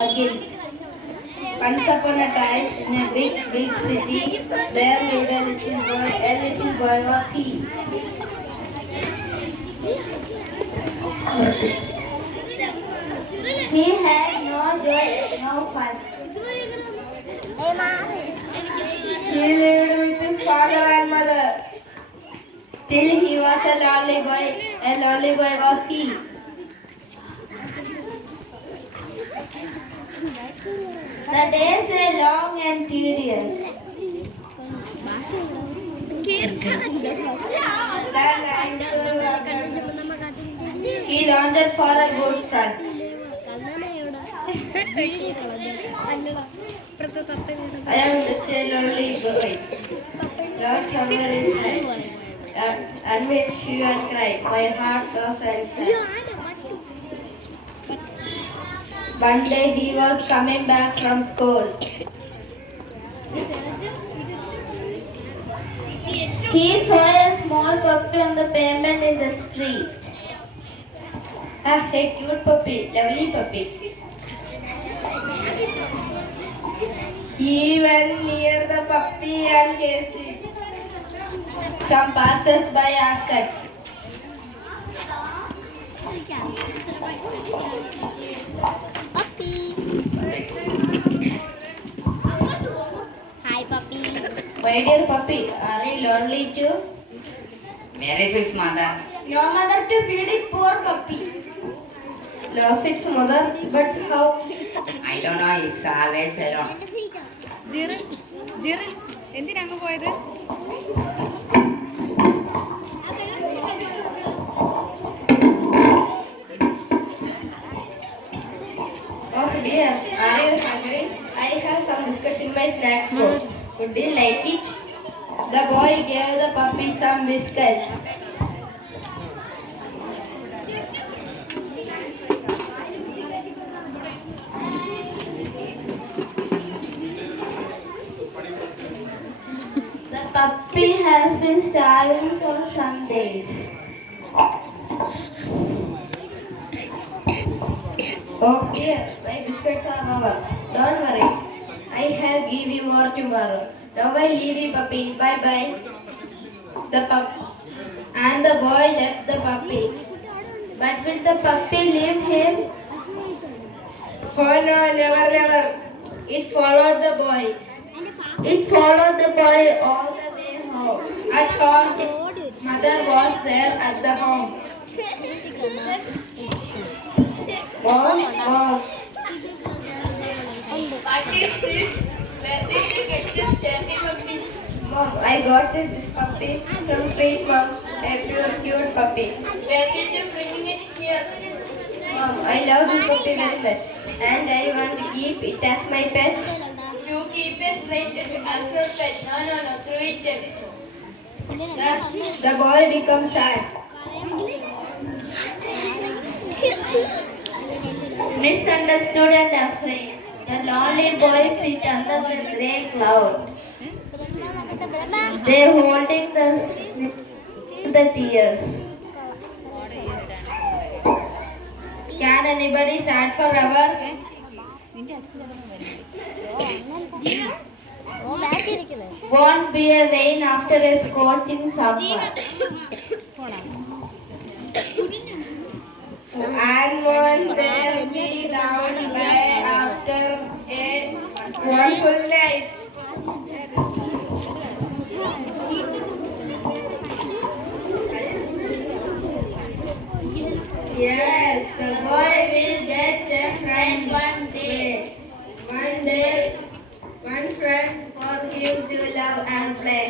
Again, once upon a time, in a big, big city, there lived a little boy. A little boy was he. He had no joy, no fun. He lived with his father and mother. Still, he was a lonely boy. A lonely boy was he. The days were long and tedious. He longed for a good son. I am just a lonely boy. Lord somewhere in life, amidst hue and cry, my heart was and sad. One day he was coming back from school. He saw a small puppy on the pavement in the street. Ah, a cute puppy, lovely puppy. He went near the puppy and kissed it. Some passers-by asked, Puppy. Hi, puppy. "My dear puppy, are you lonely too?" Where is his mother? "No mother to feed it, poor puppy." "Lost its mother, but how?" I don't know, it's always alone. ജിറിൽ എന്തിനാ അങ്ങ് പോയത്? "Oh dear, are you hungry? I have some biscuits in my snack box. Would you like it?" The boy gave the puppy some biscuits. The puppy has been starving for some days. "Oh dear, my biscuits are over. Don't worry. I have give you more tomorrow. Now I leave you, puppy. Bye bye." And the boy left the puppy. But will the puppy leave him? Oh no, never, never. It followed the boy. It followed the boy all the way home. At home, its mother was there at the home. Mom, Mom. "What is this? Where did you get this dirty puppy?" "Mom, I got this puppy from street, Mom. A pure, cute puppy." "Where did you bring it here?" "Mom, I love this puppy very much, and I want to keep it as my pet." "You keep a snake as your pet." No, throw it away." The boy becomes sad. Misunderstood and afraid, the lonely boy sits under the grey cloud. They holding the tears. Can anybody sad forever? Won't be a rain after a scorching summer. And won't there be down by after a wonderful night? Yes, the boy will get a friend one day. One day, one friend for him to love and play.